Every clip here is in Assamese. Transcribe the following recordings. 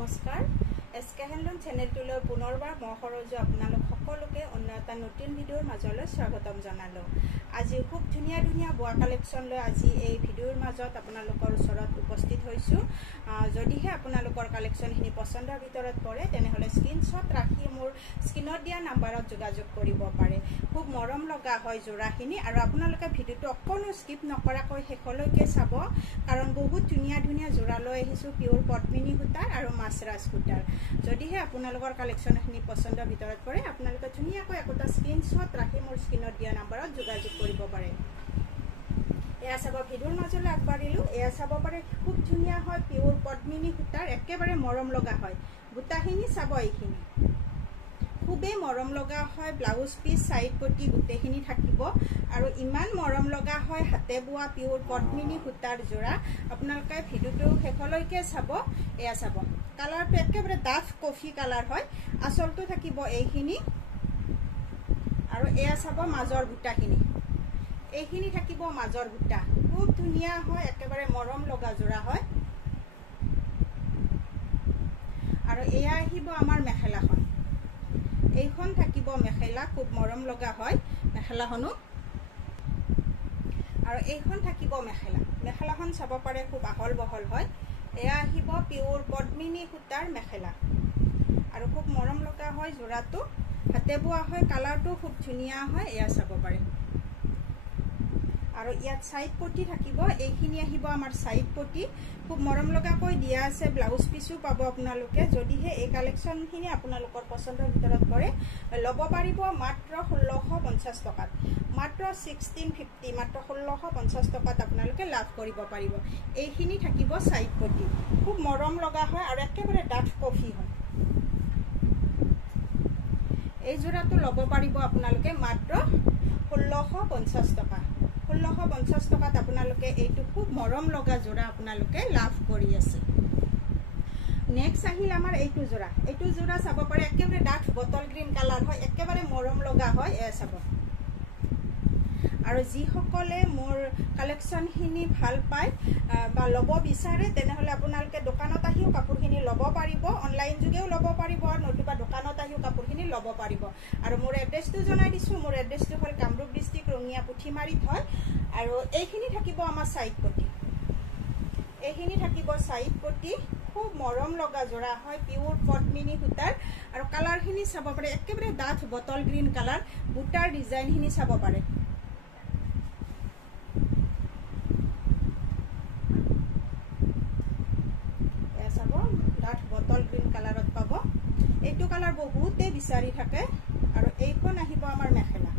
নমস্কাৰ এসকে হ্যান্ডলুম চেনেলটোলৈ পুনৰবাৰ মই সৰজু আপোনালোক সকলোকে অন্য এটা নতুন ভিডিঅ'ৰ মাজলৈ স্বাগতম জনালো। আজি খুব ধুনীয়া ধুনীয়া বোৱা কালেকশ্যন লৈ আজি এই ভিডিঅ'ৰ মাজত আপোনালোকৰ ওচৰত উপস্থিত হৈছো। যদিহে আপোনালোকৰ কালেকশ্যনখিনি পছন্দৰ ভিতৰত পৰে তেনেহলে স্ক্ৰীনশ্বট ৰাখি মোৰ স্ক্ৰীনত দিয়া নাম্বাৰত যোগাযোগ কৰিব পাৰে। খুব মৰম লগা হয় জোৰাখিনি আৰু আপোনালোকে ভিডিঅ'টো অকণো স্কিপ নকৰাকৈ শেষলৈকে চাব কাৰণ বহুত ধুনীয়া ধুনীয়া জোৰা লৈ আহিছো পিওৰ পদ্মিনী সূতাৰ আৰু মাছৰাজ সূতাৰ। যদিহে আপোনালোকৰ কালেকশ্যনখিনি পছন্দৰ ভিতৰত পৰে আপোনালোকে ধুনীয়াকৈ একোটা স্ক্ৰীনশ্বট ৰাখি মোৰ স্ক্ৰীনত দিয়া নাম্বাৰত যোগাযোগ কৰিব পাৰে। এয়া চাব ভিডিঅ'ৰ মাজলৈ আগবাঢ়িলো। এয়া চাব পাৰে খুব ধুনীয়া হয় পিওৰ পদ্মিনী সূতাৰ একেবাৰে মৰম লগা হয়। বুটাখিনি চাব এইখিনি খুবেই মৰম লগা হয়। ব্লাউজ পিচ সাইড পটি গোটেইখিনি থাকিব আৰু ইমান মৰম লগা হয় হাতে বোৱা পিওৰ পদ্মিনী সূতাৰ জোৰা। আপোনালোকে ভিডিঅ'টো শেষলৈকে চাব। এয়া চাব কালাৰটো একেবাৰে ডাঠ কফি কালাৰ হয়। আচলটো থাকিব এইখিনি আৰু এয়া চাব মাজৰ বুটাখিনি এইখিনি থাকিব মাজৰ বুটা। খুব ধুনীয়া হয় একেবাৰে মৰম লগা জোৰা হয়। আৰু এয়া আহিব আমাৰ মেখেলাখন। এইখন থাকিব মেখেলা খুব মৰম লগা হয় মেখেলাখনো আৰু এইখন থাকিব মেখেলা। মেখেলাখন চাব পাৰে খুব আহল বহল হয়। এয়া আহিব পিওৰ পদ্মিনী সূতাৰ মেখেলা আৰু খুব মৰম লগা হয় জোৰাটো হাতে বোৱা হয়। কালাৰটো খুব ধুনীয়া হয়। এয়া চাব পাৰে আৰু ইয়াত সাইড পটি থাকিব। এইখিনি আহিব আমাৰ সাইড পটি খুব মৰম লগাকৈ দিয়া আছে। ব্লাউজ পিচো পাব আপোনালোকে। যদিহে এই কালেকশ্যনখিনি আপোনালোকৰ পছন্দৰ ভিতৰত পৰে ল'ব পাৰিব মাত্ৰ 1650 টকাত। মাত্ৰ 1650 মাত্ৰ 1650 টকাত আপোনালোকে লাভ কৰিব পাৰিব। এইখিনি থাকিব সাইড পটি খুব মৰম লগা হয় আৰু একেবাৰে ডাঠ কফি হয়। এই জোৰাটো ল'ব পাৰিব আপোনালোকে মাত্ৰ 1650 টকা। 1650 টকাত আপোনালোকে এইটো খুব মৰম লগা জোৰা আপোনালোকে লাভ কৰি আছে। নেক্সট আহিল আমাৰ এইটো জোৰা। এইটো জোৰা চাব পাৰে একেবাৰে ডাঠ বটল গ্ৰীণ কালাৰ হয় একেবাৰে মৰম লগা হয়। এয়া চাব আৰু যিসকলে মোৰ কালেকশ্যনখিনি ভাল পায় বা ল'ব বিচাৰে তেনেহলে আপোনালোকে দোকানত আহিও কাপোৰখিনি ল'ব পাৰিব। অনলাইন যোগেও ল'ব পাৰিব নতুবা দোকানত আহিও কাপোৰখিনি ল'ব পাৰিব। আৰু মোৰ এড্ৰেছটো জনাই দিছো। মোৰ এড্ৰেছটো হ'ল কামৰূপ ডিষ্ট্ৰিক্ট ৰঙিয়া পুথিমাৰীত হয়। আৰু এইখিনি থাকিব আমাৰ সাইড পটি। এইখিনি থাকিব সাইড পটি খুব মৰম লগা জোৰা হয় পিওৰ পদ্মিনী সূতাৰ আৰু কালাৰখিনি চাব পাৰে একেবাৰে ডাঠ বটল গ্ৰীণ কালাৰ। বুটাৰ ডিজাইনখিনি চাব পাৰে। চাব ডাঠ বটল গ্ৰীণ কালাৰত পাব। এইটো কালাৰ বহুতে বিচাৰি থাকে। আৰু এইখন আহিব আমাৰ মেখেলা।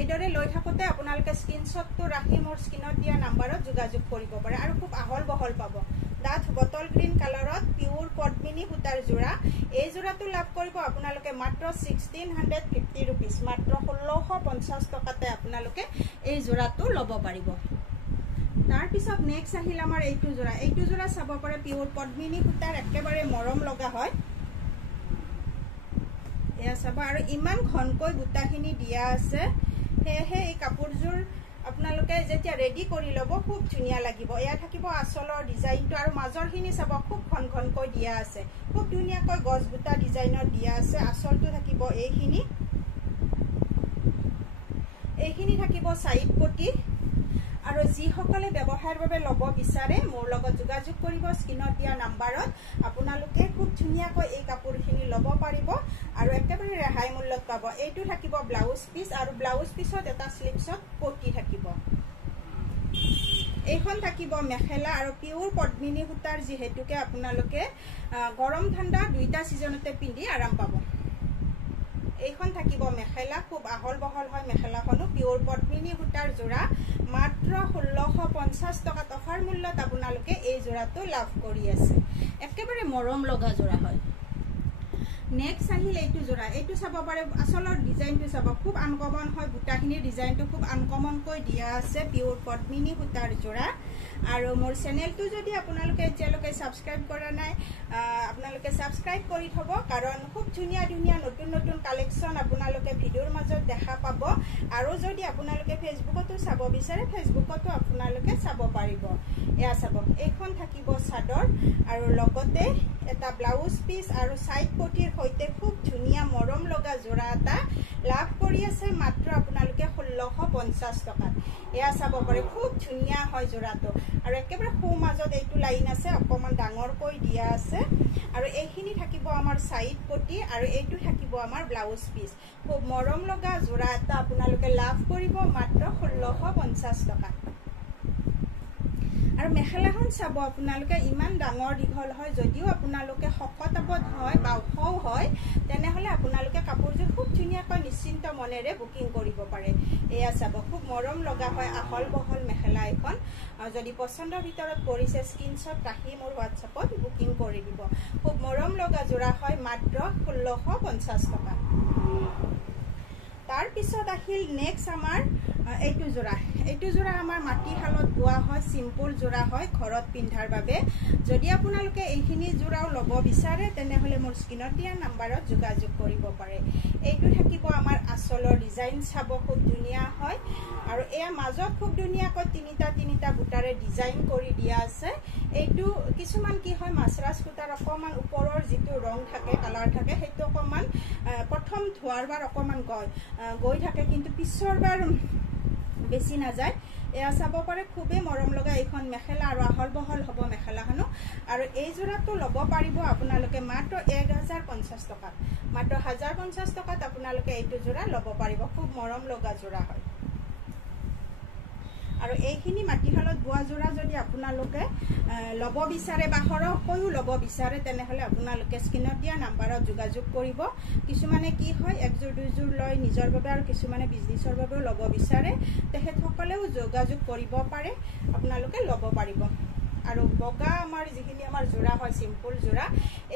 এইদৰে লৈ থাকোঁতে আপোনালোকে স্ক্ৰীনশ্বটটো ৰাখি মোৰ স্ক্ৰীনত দিয়া নাম্বাৰত যোগাযোগ কৰিব পাৰে আৰু খুব আহল বহল পাব। ডাঠ বটল গ্ৰীণ কালাৰত পিওৰ পদ্মিনী সূতাৰ জোৰা। এই জোৰাটো লাভ কৰিব আপোনালোকে মাত্ৰ 1650 ৰুপিজ। মাত্ৰ 1650 টকাতে আপোনালোকে এই জোৰাটো ল'ব পাৰিব। তাৰপিছত নেক্সট আহিল আমাৰ এইটো জোৰা। এইটো জোৰা চাব পাৰে পিওৰ পদ্মিনী সূতাৰ একেবাৰে মৰম লগা হয়। এয়া চাব আৰু ইমান ঘনকৈ বুটাখিনি দিয়া আছে সেয়েহে এই কাপোৰযোৰ আপোনালোকে যেতিয়া ৰেডি কৰি ল'ব খুব ধুনীয়া লাগিব। এয়া থাকিব আঁচলৰ ডিজাইনটো আৰু মাজৰখিনি চাব খুব ঘন ঘনকৈ দিয়া আছে। খুব ধুনীয়াকৈ গছ বুটা ডিজাইনত দিয়া আছে। আঁচলটো থাকিব এইখিনি। এইখিনি থাকিব সাইড পটি আৰু যিসকলে ব্যৱসায়ৰ বাবে ল'ব বিচাৰে মোৰ লগত যোগাযোগ কৰিব স্ক্ৰীনত দিয়া নাম্বাৰত। আপোনালোকে খুব ধুনীয়াকৈ এই কাপোৰখিনি ল'ব পাৰিব আৰু একেবাৰে ৰেহাই মূল্যত পাব। এইটো থাকিব ব্লাউজ পিচ আৰু ব্লাউজ পিচত এটা স্লিপছত পটি থাকিব। এইখন থাকিব মেখেলা আৰু পিওৰ পদ্মিনী সূতাৰ যিহেতুকে আপোনালোকে গৰম ঠাণ্ডা দুইটা ছিজনতে পিন্ধি আৰাম পাব। এইখন থাকিব মেখেলা খুব আহল বহল হয় মেখেলাখনো পিওৰ পদ্মিনী সূতাৰ জোৰা। মাত্ৰ 1650 টকাত অফাৰ মূল্যত আপোনালোকে এই জোৰাটো লাভ কৰি আছে। একেবাৰে মৰম লগা জোৰা হয়। নেক্সট আহিল এইটো জোৰা। এইটো চাব পাৰে আচলৰ ডিজাইনটো চাব খুব আনকমন হয়। বুটাখিনিৰ ডিজাইনটো খুব আনকমনকৈ দিয়া আছে। পিওৰ পদ্মিনী সূতাৰ জোৰা। আৰু মোৰ চেনেলটো যদি আপোনালোকে এতিয়ালৈকে ছাবস্ক্ৰাইব কৰা নাই আপোনালোকে ছাবস্ক্ৰাইব কৰি থব কাৰণ খুব ধুনীয়া ধুনীয়া নতুন নতুন কালেকশ্যন আপোনালোকে ভিডিঅ'ৰ মাজত দেখা পাব। আৰু যদি আপোনালোকে ফেচবুকতো চাব বিচাৰে ফেচবুকতো আপোনালোকে চাব পাৰিব। এয়া চাব এইখন থাকিব চাদৰ আৰু লগতে এটা ব্লাউজ পিস আৰু সাইড পটিৰ সৈতে খুব ধুনিয়া মৰম লগা জোৰা এটা লাভ কৰি আছে মাত্ৰ আপোনালোকে 1650 টকাত এয়া চাব পাৰে খুব ধুনিয়া হয় জোৰাটো আৰু একেবাৰে খু মাজত এইটো লাইন আছে অকমান ডাঙৰ কৈ দিয়া আছে আৰু এইখিনি থাকিব আমাৰ সাইড পটি আৰু এইটো থাকিব আমাৰ ব্লাউজ পিস খুব মৰম লগা জোৰা এটা আপোনালোকে লাভ কৰিব মাত্ৰ 1650 টকাত আৰু মেখেলাখন চাব আপোনালোকে ইমান ডাঙৰ দীঘল হয় যদিও আপোনালোকে শকতাবদ হয় বা ওখও হয় তেনেহলে আপোনালোকে কাপোৰযোৰ খুব ধুনিয়াকৈ নিশ্চিন্ত মনেৰে বুকিং কৰিব পাৰে এয়া চাব খুব মৰম লগা হয় আহল বহল মেখেলা এখন যদি পছন্দৰ ভিতৰত পৰিছে স্ক্ৰিনশ্বট ৰাখি মোৰ হোৱাটছআপত বুকিং কৰি দিব খুব মৰম লগা জোৰা হয় মাত্ৰ 1650 টকা তাৰ পিছত আহিল নেক্সট আমাৰ এইটো জোৰা আমাৰ মাটি হালত বোৱা হয় সিম্পল জোৰা হয় ঘৰত পিন্ধাৰ বাবে যদি আপোনালোকে এইখিনি জোৰাও লব বিচাৰে তেনেহলে মোৰ স্ক্ৰিনত দিয়া নম্বৰত যোগাযোগ কৰিব পাৰে এইটো থাকিব আমাৰ আচলৰ ডিজাইন চাব খুব ধুনিয়া হয় আৰু এয়া মাজত খুব ধুনিয়াকৈ তিনিটা বুটাৰে ডিজাইন কৰি দিয়া আছে এইটো কিছুমান কি হয় মাছৰাজ সূতাৰ অকমান ওপৰৰ যিটো ৰং থাকে কালাৰ থাকে সেইটো অকমান প্ৰথম ধোৱাৰ বাৰ অকমান গৈ থাকে কিন্তু পিছৰ বাৰ বেছি না যায় এয়া চাব পাৰে খুবেই মৰম লগা এইখন মেখেলা আৰু আহল বহল হ'ব মেখেলাখনো আৰু এই জোৰাটো ল'ব পাৰিব আপোনালোকে মাত্ৰ 1050 টকাত মাত্ৰ 1050 টকাত আপোনালোকে এইটো জোৰা ল'ব পাৰিব খুব মৰম লগা জোৰা হয় আৰু এইখিনি মাটিহালত বোৱা জোৰা যদি আপোনালোকে লব বিচাৰে বা সৰহকৈও লব বিচাৰে তেনেহলে আপোনালোকে স্ক্ৰিনত দিয়া নম্বৰত যোগাযোগ কৰিব কিছুমানে কি হয় একজোৰ দুইজোৰ লৈ নিজৰ বাবে আৰু কিছুমানে বিজনেছৰ বাবে লব বিচাৰে তেখেতসকলেও যোগাযোগ কৰিব পাৰে আপোনালোকে লব পাৰিব আৰু বগা আমাৰ যিখিনি আমাৰ জোৰা হয় সিম্পল জোৰা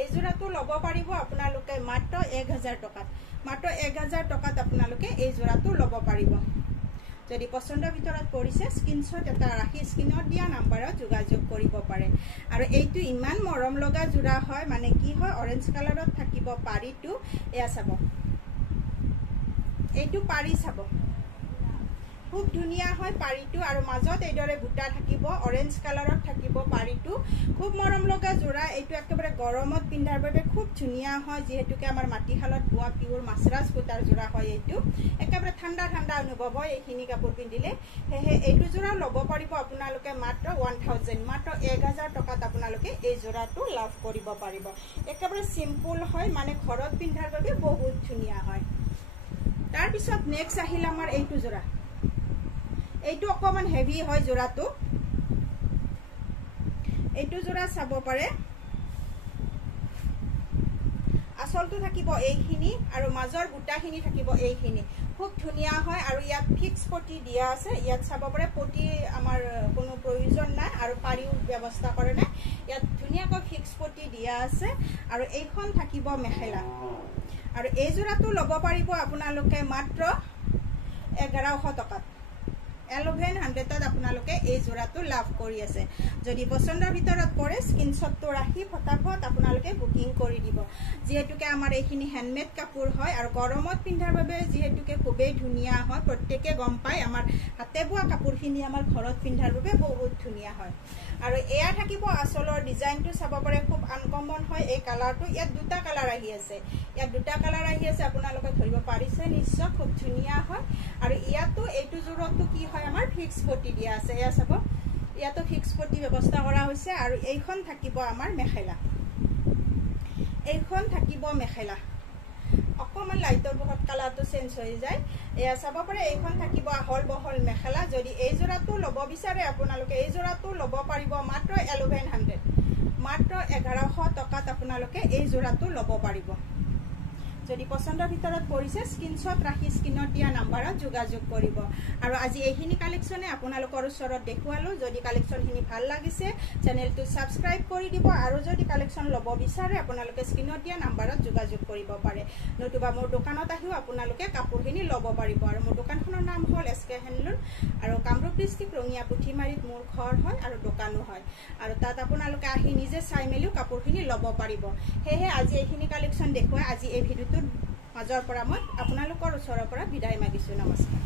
এই জোৰাটো লব পাৰিব আপোনালোকে মাত্ৰ 1000 টকাত মাত্ৰ 1000 টকাত আপোনালোকে এই জোৰাটো লব পাৰিব যদি পছন্দৰ ভিতৰত পৰিছে স্ক্ৰিনশ্বট এটা ৰাখি স্ক্ৰিনত দিয়া নম্বৰত যোগাযোগ কৰিব পাৰে আৰু এইটো ইমান মৰম লগা জোৰা হয় মানে কি হয় অৰেঞ্জ কালাৰত থাকিব পাৰিটো এয়া চাব এইটো পাৰি চাব খুব ধুনিয়া হয় পাৰিটো আৰু মাজত এইদৰে বুটা থাকিব অৰেঞ্জ কালাৰত থাকিব পাৰিটো খুব মৰম লগা জোৰা এইটো একেবাৰে গৰমত পিন্ধাৰ বাবে খুব ধুনিয়া হয় যেহেতুকে আমাৰ মাটিহালত বোৱা পিওৰ মাছৰাজ সূতাৰ জোৰা হয় এইটো একেবাৰে ঠাণ্ডা অনুভৱ হয় এইখিনি কাপোৰ পিন্ধিলে হেহে এইটো জোৰা ল'ব পাৰিব আপোনালোকে মাত্ৰ 1000 মাত্ৰ 1000 টকাত আপোনালোকে এই জোৰাটো লাভ কৰিব পাৰিব একেবাৰে সিম্পল হয় মানে ঘৰত পিন্ধাৰ বাবে বহুত ধুনিয়া হয় তাৰ পিছত নেক্সট আহিল আমাৰ এইটো জোৰা এইটো অকমান হেভি হয় জোৰাটো এইটো জোৰা চাব পাৰে আসলটো থাকিব এইখিনি আৰু মাজৰ বুটাখিনি থাকিব এইখিনি খুব ধুনিয়া হয় আৰু ইয়াত ফিক্স পটি দিয়া আছে ইয়াত চাব পাৰে পটি আমাৰ কোনো প্ৰয়োজন নাই আৰু পাৰিও ব্যৱস্থা কৰে নাই ইয়াত ধুনিয়াকৈ ফিক্স পটি দিয়া আছে আৰু এইখন থাকিব মেখেলা আৰু এই জোৰাটো ল'ব পাৰিব আপোনালোকে মাত্ৰ 1100 টকাত 1100ত আপোনালোকে এই জোৰাটো লাভ কৰি আছে যদি পছন্দৰ ভিতৰত পৰে স্ক্ৰিনশ্বটটো ৰাখি ফটাফট আপোনালোকে বুকিং কৰি দিব যেহেতুকে আমাৰ এইখিনি হ্যান্ডমেড কাপোৰ হয় আৰু গৰমত পিন্ধাৰ বাবে যেহেতুকে খুবেই ধুনিয়া হয় প্ৰত্যেককে গম পায় আমাৰ হাতে বোৱা কাপোৰখিনি আমাৰ ঘৰত পিন্ধাৰ বাবে বহুত ধুনিয়া হয় আৰু এয়া থাকিব আসলৰ ডিজাইনটো চাব পাৰে খুব আনকমন হয় এই কালাৰটো ইয়াত দুটা কালাৰ আহি আছে আপোনালোকে ধৰিব পাৰিছে নিশ্চয় খুব ধুনিয়া হয় আৰু ইয়াতো এইটো জোৰটো কি হয় আমাৰ ফিক্স পটি দিয়া আছে এয়া চাব ইয়াতো ফিক্স পটি ব্যৱস্থা কৰা হৈছে আৰু এইখন থাকিব আমাৰ মেখেলা অকমান লাইটৰ বহুত কালাৰটো চেঞ্জ হৈ যায় এয়া চাব পাৰে এইখন থাকিব আহল বহল মেখেলা যদি এই জোৰাটো ল'ব বিচাৰে আপোনালোকে এই জোৰাটো ল'ব পাৰিব মাত্ৰ 1100 মাত্ৰ 1100 টকাত আপোনালোকে এই জোৰাটো ল'ব পাৰিব যদি পছন্দৰ ভিতৰত পৰিছে স্ক্ৰিনশ্বট ৰাখি স্ক্ৰিনত দিয়া নম্বৰত যোগাযোগ কৰিব আৰু আজি এইখিনি কালেকচনে আপোনালোকৰ ওচৰত দেখুৱালো যদি কালেকচনখিনি ভাল লাগিছে চেনেলটো সাবস্ক্ৰাইব কৰি দিব আৰু যদি কালেকচন ল'ব বিচাৰে আপোনালোকে স্ক্ৰিনত দিয়া নম্বৰত যোগাযোগ কৰিব পাৰে নতুবা মোৰ দোকানত আহিও আপোনালোকে কাপোৰখিনি ল'ব পাৰিব আৰু মোৰ দোকানখনৰ নাম হ'ল SK হেণ্ডলুম আৰু কামৰূপ ডিস্ট্ৰিক্ট ৰঙিয়া পুঠিমাৰীত মোৰ ঘৰ হয় আৰু দোকানো হয় আৰু তাত আপোনালোকে আহি নিজে চাই মেলিও কাপোৰখিনি ল'ব পাৰিব হেহে আজি এইখিনি কালেকচন দেখুৱাই আজি এই ভিডিঅ'টো মাজৰ পৰা মই আপোনালোকৰ ওচৰৰ পৰা বিদায় মাগিছো নমস্কাৰ